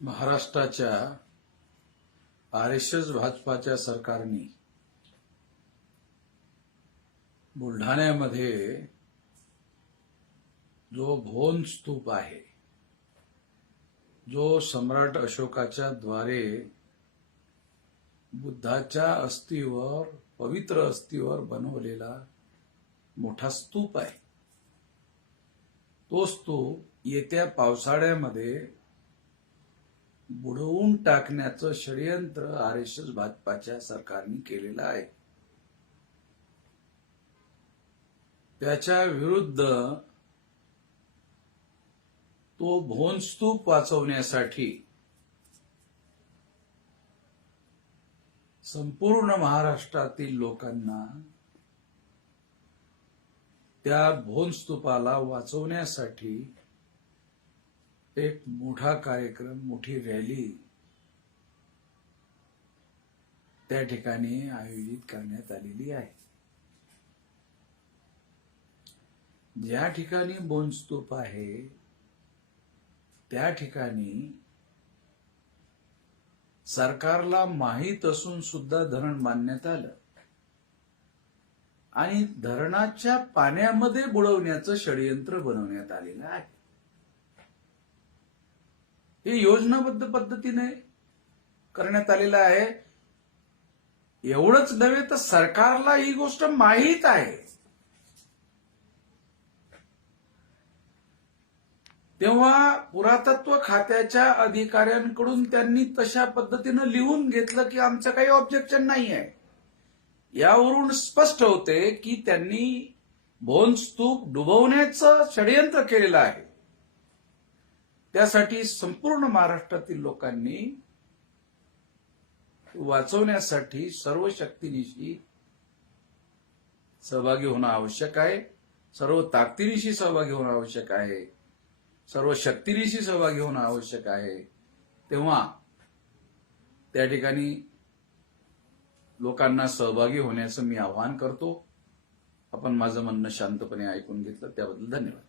महाराष्ट्राच्या आरएसएस भाजपाच्या सरकारने बुलढाण्यामध्ये जो भोन स्तूप आहे, जो सम्राट अशोकाच्या द्वारे बुद्धाच्या अस्थिवर, पवित्र अस्थिवर बनवलेला मोठा स्तूप आहे, तो स्तूप येत्या पावसाळ्यामध्ये बुडवून टाकण्याचं षडयंत्र आरएसएस भाजपाच्या सरकारने केलेलं आहे. त्याच्या विरुद्ध तो भोन स्तूप वाचवण्यासाठी संपूर्ण महाराष्ट्रातील लोकांना त्या भोन स्तूपाला वाचवण्यासाठी एक मोठा कार्यक्रम, मोठी रॅली त्या ठिकाणी आयोजित करण्यात आलेली आहे. ज्या ठिकाणी भोन स्तूप आहे त्या ठिकाणी सरकारला माहीत असून सुद्धा धरण बांधण्यात आलं आणि धरणाच्या पाण्यामध्ये बुडवण्याचं षडयंत्र बनवण्यात आलेलं आहे. हे योजनाबद्ध पद्धतीने करण्यात आलेलं आहे. एवढंच नव्हे तर सरकारला ही गोष्ट माहीत आहे, तेव्हा पुरातत्व खात्याच्या अधिकाऱ्यांकडून त्यांनी तशा पद्धतीनं लिहून घेतलं की आमचं काही ऑब्जेक्शन नाही आहे. यावरून स्पष्ट होते की त्यांनी भोन स्तूप डुबवण्याचं षडयंत्र केलेलं आहे. त्यासाठी संपूर्ण महाराष्ट्रातील लोकांनी वाचवण्यासाठी सर्व शक्तीनिशी सहभागी होणं आवश्यक आहे, सर्व ताकदीनिशी सहभागी होणं आवश्यक आहे, सर्व शक्तीनिशी सहभागी होणं आवश्यक आहे. तेव्हा त्या ठिकाणी लोकांना सहभागी होण्याचं मी आवाहन करतो. आपण माझं म्हणणं शांतपणे ऐकून घेतलं त्याबद्दल धन्यवाद.